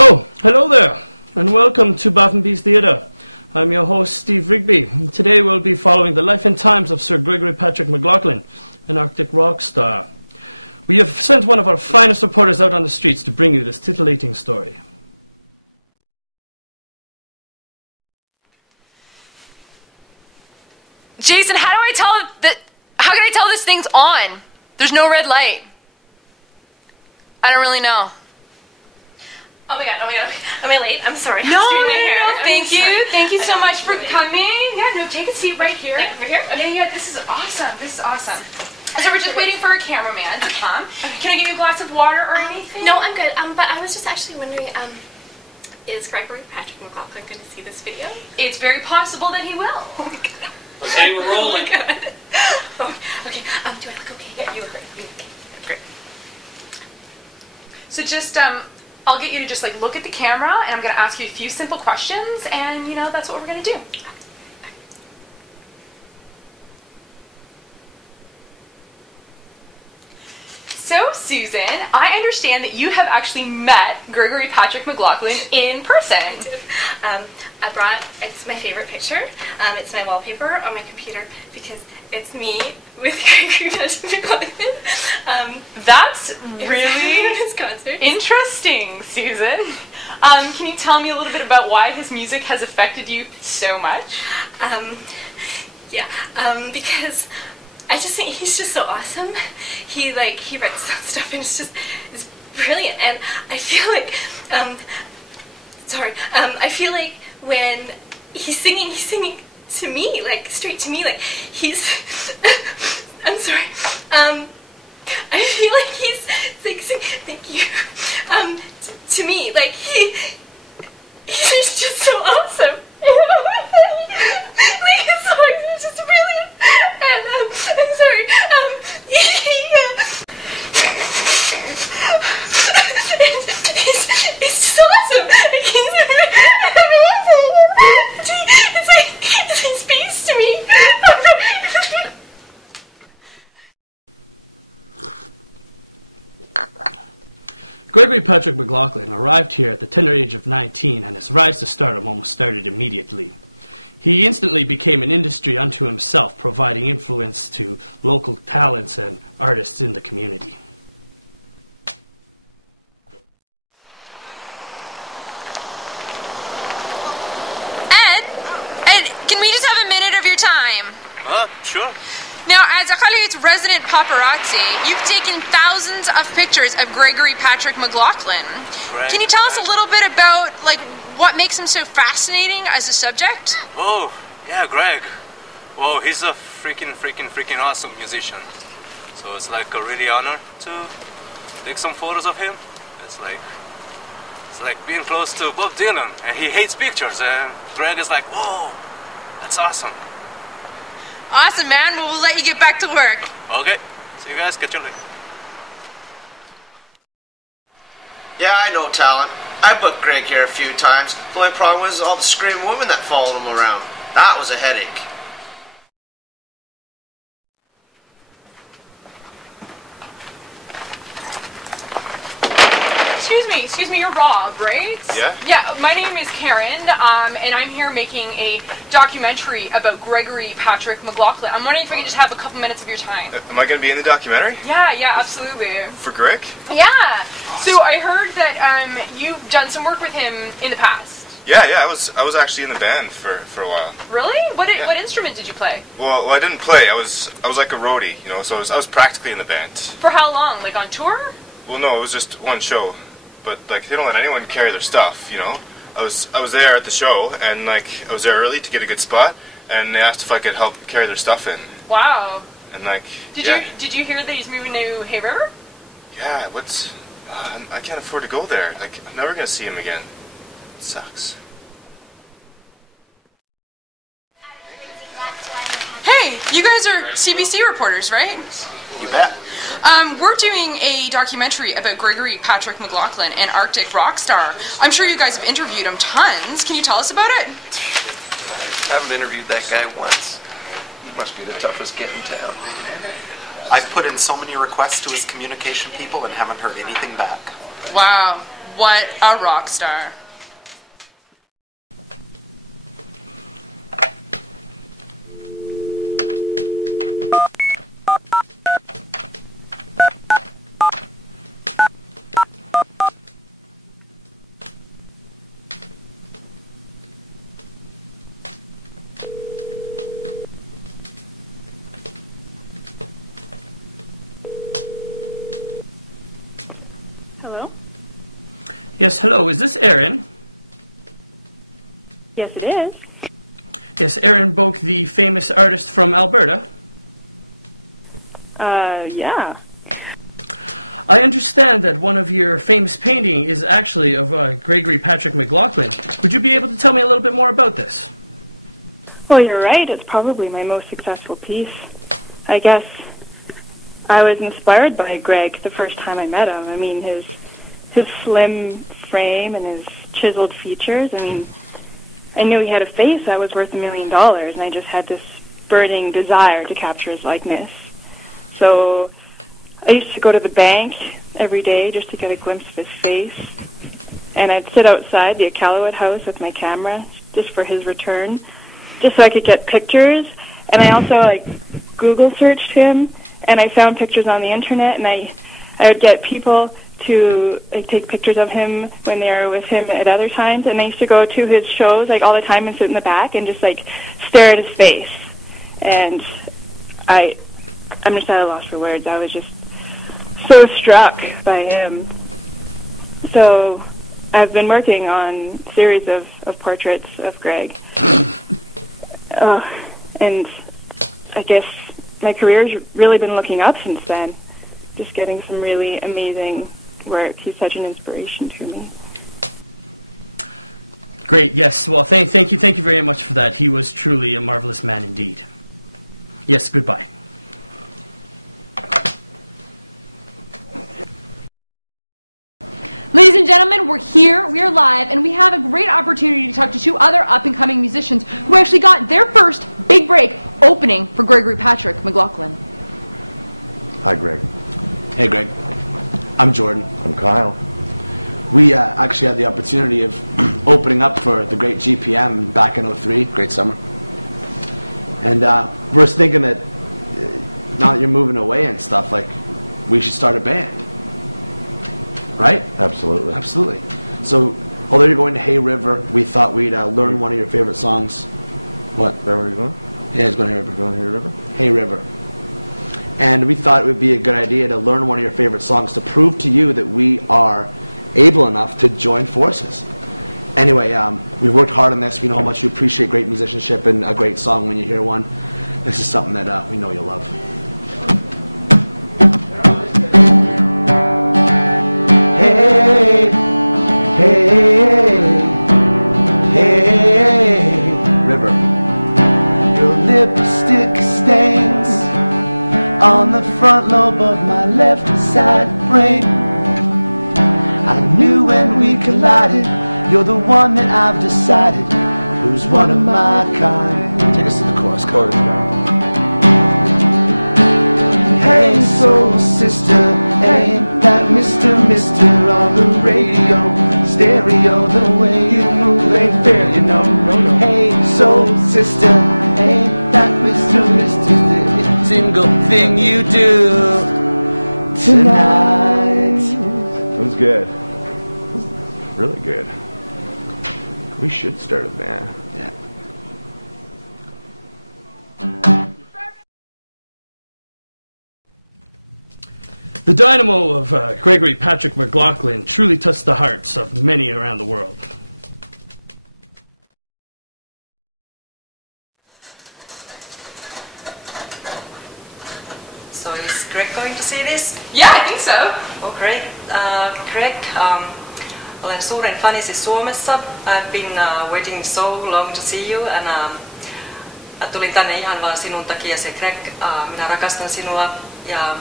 Oh, hello there, and welcome to Bath & Peace Theatre. I'm your host, Steve Rigby. Today we'll be following the life and times of Sir Gregory Patrick McLaughlin, an Arctic rock star. We have sent one of our finest reporters out on the streets to bring you this titillating story. Jason, how can I tell this thing's on? There's no red light. I don't really know. Oh my god, am I late? I'm sorry. No, Thank you so much for coming. Yeah, no, take a seat right here. Like over here? Okay. Yeah, this is awesome. So we're just waiting for a cameraman to come. Can I give you a glass of water or anything? No, I'm good. But I was just actually wondering, is Gregory Patrick McLaughlin going to see this video? It's very possible that he will. Oh my god. Let's say we're rolling. Oh my god. Okay, do I look okay? Yeah, you look great. Great. So just, I'll get you to just like look at the camera, and I'm going to ask you a few simple questions, and you know, that's what we're going to do. So, Susan, I understand that you have actually met Gregory Patrick McLaughlin in person. I brought, it's my favorite picture. It's my wallpaper on my computer because it's me with Gregory Patrick McLaughlin. That's really his concert. interesting, Susan. Can you tell me a little bit about why his music has affected you so much? Because I just think he's just so awesome. He writes stuff and it's brilliant. And I feel like, I feel like when he's singing to me, like straight to me, like he's, I'm sorry, I feel like he's like, thank you, to me, like he's just so awesome. Like his songs are just brilliant. And I'm sorry, it's just awesome. Like it's like space to me. Gregory Patrick McLaughlin arrived here at the tender age of 19, and his rise to stardom almost started immediately. He instantly became an industry unto himself, providing influence to local talents and artists in the community. Ed, can we just have a minute of your time? Sure. Now, as Hollywood's resident paparazzi, you've taken thousands of pictures of Gregory Patrick McLaughlin. Right. Can you tell us a little bit about, what makes him so fascinating as a subject? Oh, yeah, Greg. Well, he's a freaking awesome musician. So it's like a really honor to take some photos of him. It's like being close to Bob Dylan, and he hates pictures, and Greg is like, whoa, that's awesome. Awesome, man. Well, we'll let you get back to work. Okay, see you guys, catch you later. Yeah, I know talent. I booked Greg here a few times. The only problem was all the screaming women that followed him around. That was a headache. Excuse me, you're Rob, right? Yeah? Yeah, my name is Karen, and I'm here making a documentary about Gregory Patrick McLaughlin. I'm wondering if I could just have a couple minutes of your time. Am I going to be in the documentary? Yeah, absolutely. For Greg? Yeah. So I heard that you've done some work with him in the past. Yeah, I was actually in the band for a while. Really? What instrument did you play? Well, I didn't play. I was like a roadie, so I was practically in the band. For how long? Like on tour? Well, no, it was just one show. But they don't let anyone carry their stuff, I was there at the show, and I was there early to get a good spot, and they asked if I could help carry their stuff in. Wow. And Did you hear that he's moving to Hay River? Yeah, I can't afford to go there. I'm never gonna see him again. It sucks. Hey, you guys are CBC reporters, right? You bet. We're doing a documentary about Gregory Patrick McLaughlin, an Arctic rock star. I'm sure you guys have interviewed him tons. Can you tell us about it? I haven't interviewed that guy once. He must be the toughest kid in town. I've put in so many requests to his communication people and haven't heard anything back. Wow. what a rock star. Hello? Yes, hello. Is this Aaron? Yes, it is. Yes, Aaron Boak, the famous artist from Alberta. Yeah. I understand that one of your famous painting is actually of Gregory Patrick McLaughlin. Would you be able to tell me a little bit more about this? Well, you're right. It's probably my most successful piece. I guess I was inspired by Greg the first time I met him. I mean, his slim frame and his chiseled features. I mean, I knew he had a face that was worth $1 million, and I just had this burning desire to capture his likeness. So I used to go to the bank every day just to get a glimpse of his face, and I'd sit outside the Iqaluit house with my camera just for his return, just so I could get pictures. And I also Google searched him, and I found pictures on the internet, and I would get people to take pictures of him when they were with him at other times, and I used to go to his shows all the time and sit in the back and just stare at his face. And I'm just at a loss for words. I was just so struck by him. So I've been working on a series of portraits of Greg. And I guess my career's really been looking up since then, just getting some really amazing work. He's such an inspiration to me. Great, yes. Well, thank you very much for that. He was truly a marvelous man indeed. Yes, goodbye. Ladies and gentlemen, we're here, we are live, and we have a great opportunity to talk to two other up-and-coming musicians who actually got their first big break opening for Gregory Patrick McLaughlin. Hi, Greg. Hey, Greg. I'm Jordan. I'm Kyle. We actually had the opportunity of opening up for the great GPM back in '03, great summer. And we're thinking that now that you're moving away and stuff, we should start a band. Right? Absolutely. Absolutely. So, although you're going to Hay River, we thought we'd learn one of your favorite songs. What? Is that where you're going? Yeah, he's going to Hay River. Going to Hay River? Hay River. And we thought it would be a good idea to learn one of your favorite songs to prove to you that we are able enough to join forces. Anyway, we've worked hard on this. We know how much you appreciate great musicianship and a great song when you hear one. This is something that we know you'll love. Hey, hey, hey, River. Your lipstick stains on the front lobe of my left side brain. I knew when we collided, you're the one that I've decided who's one of my kind. Take us to the chorus. Chorus now. Hey soul sister, ain't that Mr. on the radio, stereo, the way you move ain't fair, you know. No. Hey soul sister, ain't that Mr. the single thing you do tonight. That was good. That was really good. We should start a band. Yeah. The dynamo of Gregory Patrick McLaughlin truly touched the hearts of many around the world. So is Greg going to see this? Yeah, I think so. Oh, great. Greg, olen suuren fanisi Suomessa. I've been waiting so long to see you, and tulin tänne ihan vaan sinun takia. Se Greg, minä rakastan sinua, ja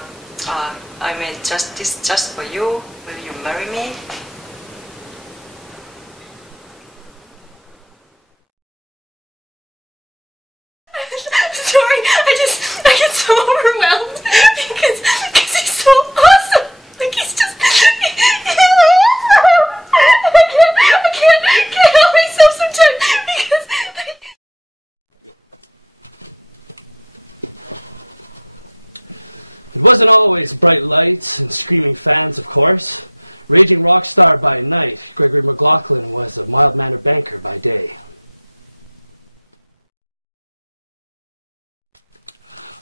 I made this just for you. Will you marry me? Sorry, I get so overwhelmed because he's so awesome. He's just wasn't always bright lights and screaming fans, of course. Raging rock star by night, Gregory McLaughlin was a mild-mannered banker by day.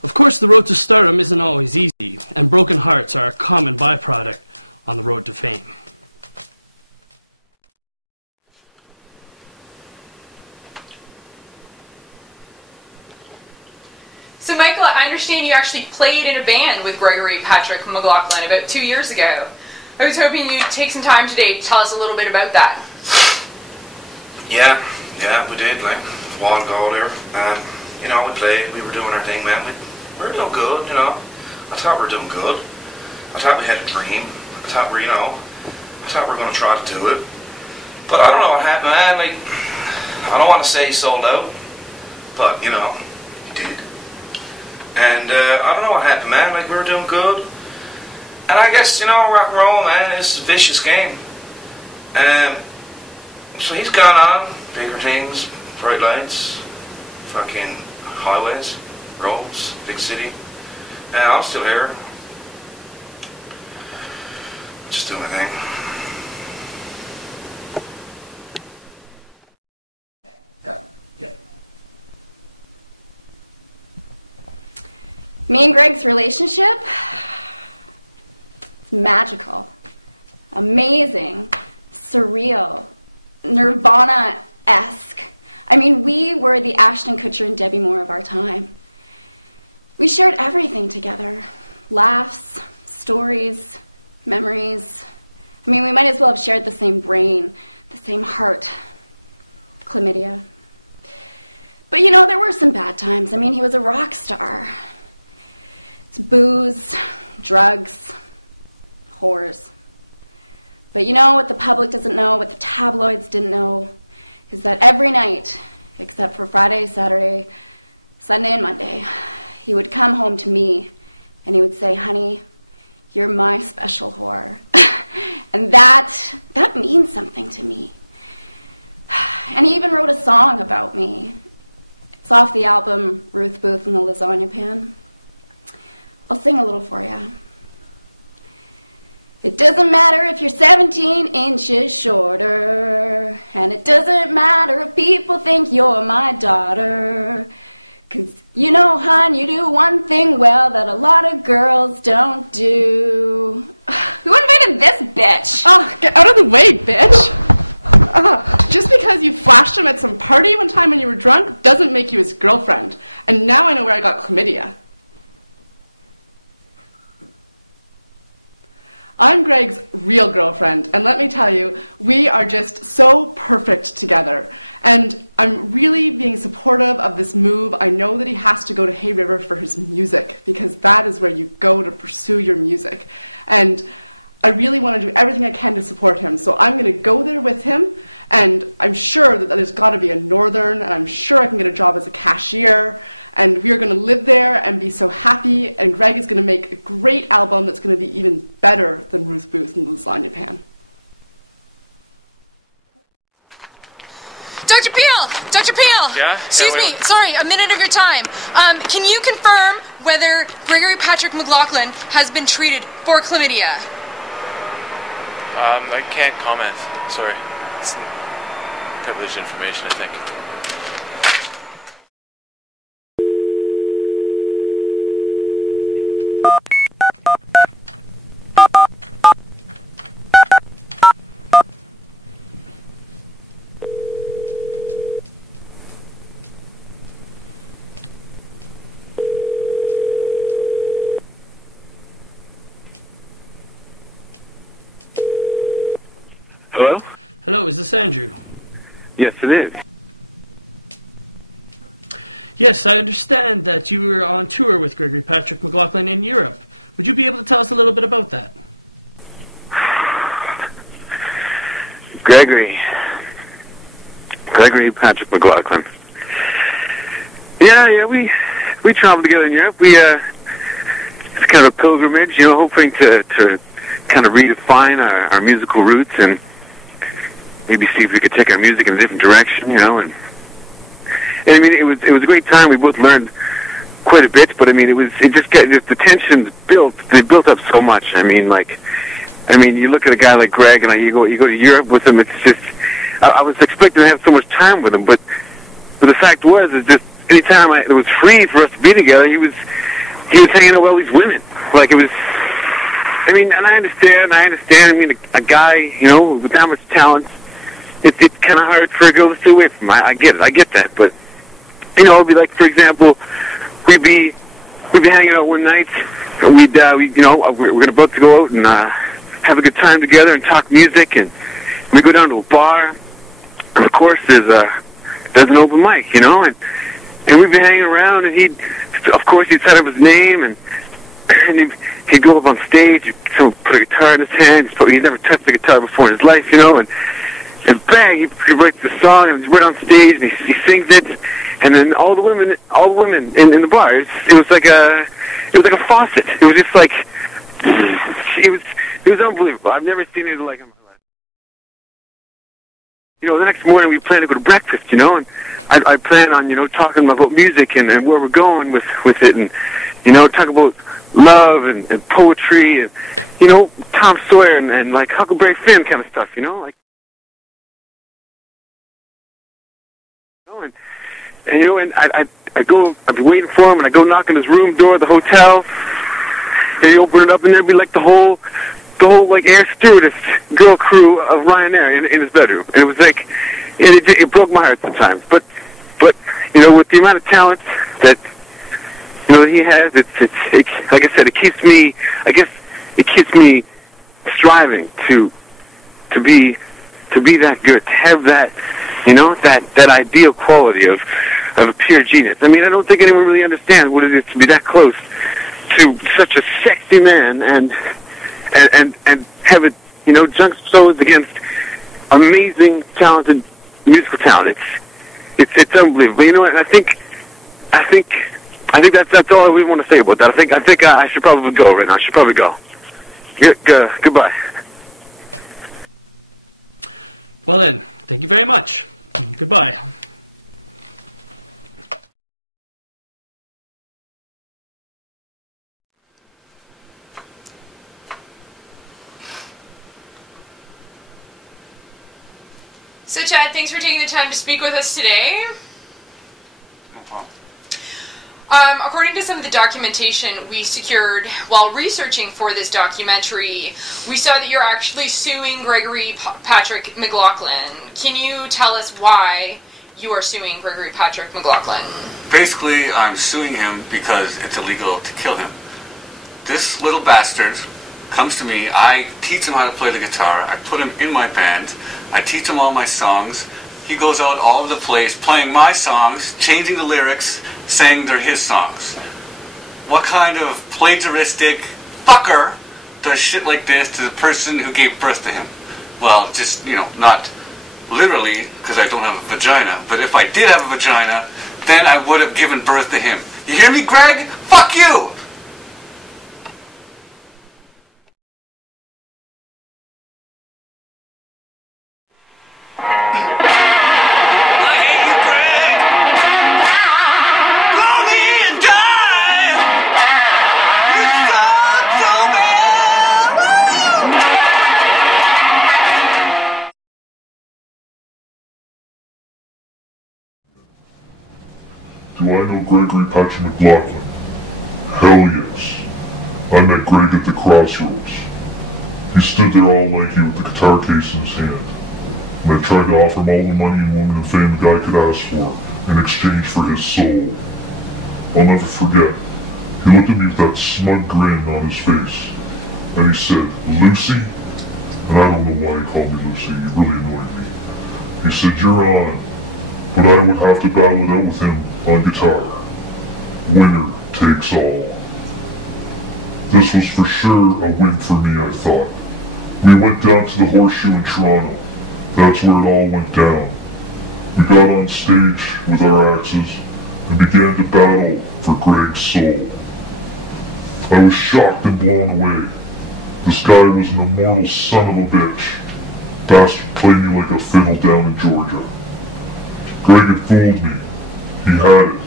Of course, the road to stardom isn't always easy, and broken hearts are a common byproduct on the road to fame. So Michael, I understand you actually played in a band with Gregory Patrick McLaughlin about 2 years ago. I was hoping you'd take some time today to tell us a little bit about that. Yeah, we did, like, a while ago there. You know, we played, we were doing our thing, man. We were doing good, you know. I thought we were doing good. I thought we had a dream. I thought we were going to try to do it. But I don't know what happened, man. Like, I don't want to say he sold out, but, you know, he did. And I don't know what happened, man. Like, we were doing good. And I guess, you know, rock and roll, man, is a vicious game. So he's gone on. Bigger things, bright lights, fucking highways, roads, big city. And I'm still here. Just doing my thing. Yeah. Me and Greg's relationship, it's magical, amazing, surreal, Nirvana-esque. I mean, we were the Ashton Kutcher and Debbie Moore of our time. We shared everything together. Laughs, stories, memories. I mean, we might as well have shared the same brain, the same heart. Chlamydia. But you know, there were some bad times. I mean, he was a rock star. It's booze, drugs, whores. But you know what the public doesn't know, what the tabloids didn't know, is that every night, except for Friday, Saturday, Sunday, and Monday, he would come home to me and he would say, honey, you're my special whore. And that means something to me. And he even wrote a song about me. It's off the album Ruth Booth and the Lasagna Pan. I'll sing a little for you. It doesn't matter if you're 17 inches shorter, and it doesn't matter if people think you're my daughter. 'Cause you know, hon, you do one thing well that a lot of girls don't do. Who invited this bitch? Oh, get out of the way, bitch! Just because you flashed him at some party one time when you were drunk doesn't make you his girlfriend. And now I know where I got chlamydia. I'm Greg's real girlfriend, and let me tell you, we are just so perfect together. And I'm really being supportive of this move. I know that he has to go to Hay River for his music, because that is where you go to pursue your music. And I really want to do everything I can to support him, so I'm going to go there with him, and I'm sure that there's got to be a Northern, and I'm sure I can get a job as a cashier, and we are going to live there and be so happy, and Greg is going to make a great album that's going to be even better than Ruth Booth and the Lasagna Pan. Dr. Peel! Dr. Peel! Yeah? Excuse me, sorry, a minute of your time. Can you confirm whether Gregory Patrick McLaughlin has been treated for chlamydia? I can't comment. Sorry. It's privileged information, I think. Hello? Hello, is this Andrew? Yes, it is. Yes, I understand that you were on tour with Gregory Patrick McLaughlin in Europe. Would you be able to tell us a little bit about that? Gregory Patrick McLaughlin. Yeah, we traveled together in Europe. It's kind of a pilgrimage, hoping to kind of redefine our musical roots and maybe see if we could take our music in a different direction, and I mean, it was a great time. We both learned quite a bit, but I mean, it just got, the tensions they built up so much. I mean, you look at a guy like Greg, and you go to Europe with him. It's just, I was expecting to have so much time with him, but the fact was, is just anytime it was free for us to be together, he was hanging out with all these women. Like, it was, I mean, and I understand. I mean, a guy, you know, with that much talent, it's kind of hard for a girl to stay away from. I get that, but you know, it'd be like, for example, we'd be hanging out one night, and we're about to go out and have a good time together and talk music, and we go down to a bar, and of course there's an open mic, you know, and we'd be hanging around, and he'd set up his name, and he'd go up on stage, someone put a guitar in his hand, he'd never touched a guitar before in his life, you know, and bang, he writes the song, and he's right on stage, and he sings it, and then all the women in the bar, it was like a faucet. It was just like, it was unbelievable. I've never seen anything like him. You know, the next morning we plan to go to breakfast, you know, and I plan on, you know, talking about music and where we're going with it, and, you know, talk about love and poetry and, you know, Tom Sawyer and like Huckleberry Finn kind of stuff, you know, like. And you know, and I'd be waiting for him, and I go knock on his room door at the hotel, and he open it up, and there'd be like the whole like air stewardess girl crew of Ryanair in his bedroom, and it was like, it broke my heart sometimes. But you know, with the amount of talent that, you know, that he has, it's like I said, it keeps me striving to be that good, to have that, you know, that ideal quality of a pure genius. I mean, I don't think anyone really understands what it is to be that close to such a sexy man and have it, you know, juxtaposed against amazing, talented musical talent. It's unbelievable. You know what? I think that's all I really want to say about that. I think I should probably go right now. I should probably go. Goodbye. Well then, thank you very much. Goodbye. So Chad, thanks for taking the time to speak with us today. No problem. According to some of the documentation we secured while researching for this documentary, we saw that you're actually suing Gregory Patrick McLaughlin. Can you tell us why you are suing Gregory Patrick McLaughlin? Basically, I'm suing him because it's illegal to kill him. This little bastard comes to me, I teach him how to play the guitar, I put him in my band, I teach him all my songs, he goes out all over the place playing my songs, changing the lyrics, saying they're his songs. What kind of plagiaristic fucker does shit like this to the person who gave birth to him? Well, just, you know, not literally, because I don't have a vagina, but if I did have a vagina, then I would have given birth to him. You hear me, Greg? Fuck you! Do I know Gregory Patrick McLaughlin? Hell yes. I met Greg at the crossroads. He stood there all lanky with the guitar case in his hand, and I tried to offer him all the money and woman and fame the guy could ask for in exchange for his soul. I'll never forget. He looked at me with that smug grin on his face, and he said, "Lucy?" And I don't know why he called me Lucy. He really annoyed me. He said, "You're on, but I would have to battle it out with him on guitar. Winner takes all." This was for sure a win for me, I thought. We went down to the Horseshoe in Toronto. That's where it all went down. We got on stage with our axes and began to battle for Greg's soul. I was shocked and blown away. This guy was an immortal son of a bitch. Bastard played me like a fiddle down in Georgia. Greg had fooled me. He had it.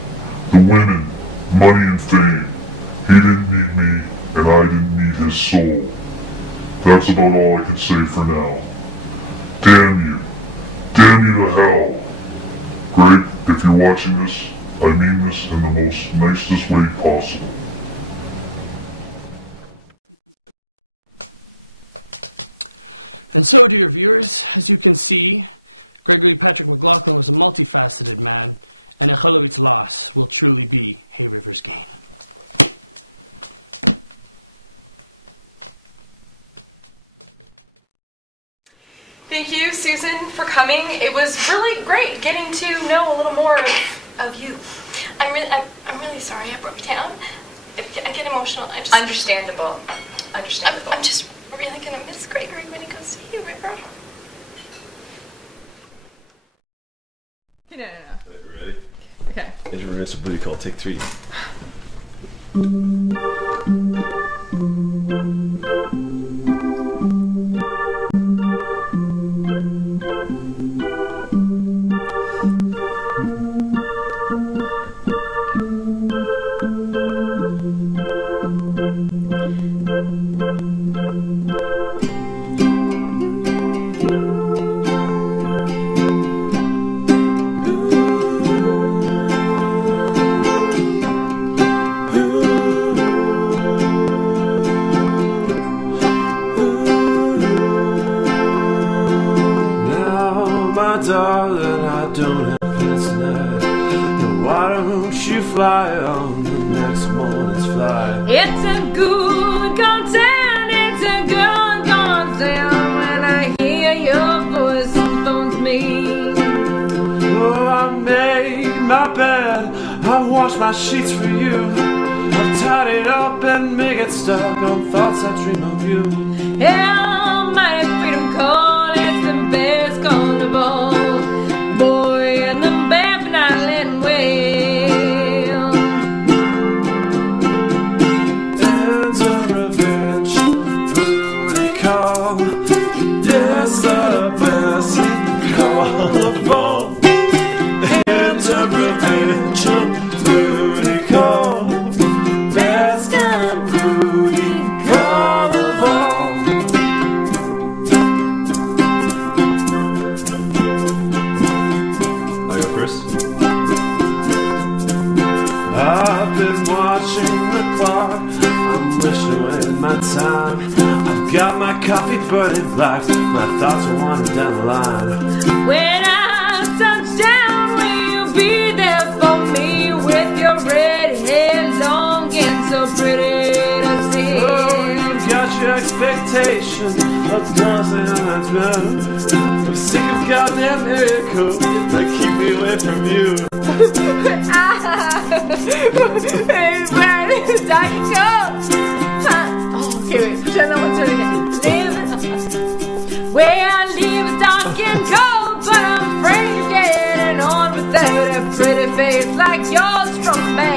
The women, money and fame. He didn't need me, and I didn't need his soul. That's about all I can say for now. Damn you. Damn you to hell. Greg, if you're watching this, I mean this in the most nicest way possible. And so, dear viewers, as you can see, Gregory Patrick McLaughlin was a multifaceted man, and Echalovit's loss will truly be Hay River's gain. Thank you, Susan, for coming. It was really great getting to know a little more of you. I'm really sorry I broke down. I get emotional. Understandable. Understandable. I'm just really gonna miss Gregory when he goes to you, River. No. Ready? Okay. Introduce a booty call, take 3. Darling, I don't have plans tonight. No, why don't you fly on the next morning's flight? It's a good content, it's a good content when I hear your voice on the phone to me. Oh, I made my bed, I washed my sheets for you. I tied it up and make it stuck on thoughts I dream of you. Yeah, mighty freedom call, it's the best carnival. Boy, and the band for not letting wail. It's a revenge booty call. Yes, the best call of all. It's a revenge booty call. Best booty call of all. I've been watching the clock, I'm wishing away my time. I've got my coffee burning black, my thoughts are wandering down the line. When I touch down, will you be there for me with your red hair long and so pretty to see? Oh, you've got your expectations of dancing on that drum. I'm sick of goddamn miracles that keep me away from you. Hey, man, Dr. Jones! Oh, okay, wait, pretend that one's doing it. Where I live is dark and cold, but I'm afraid of getting on without a pretty face like yours from me.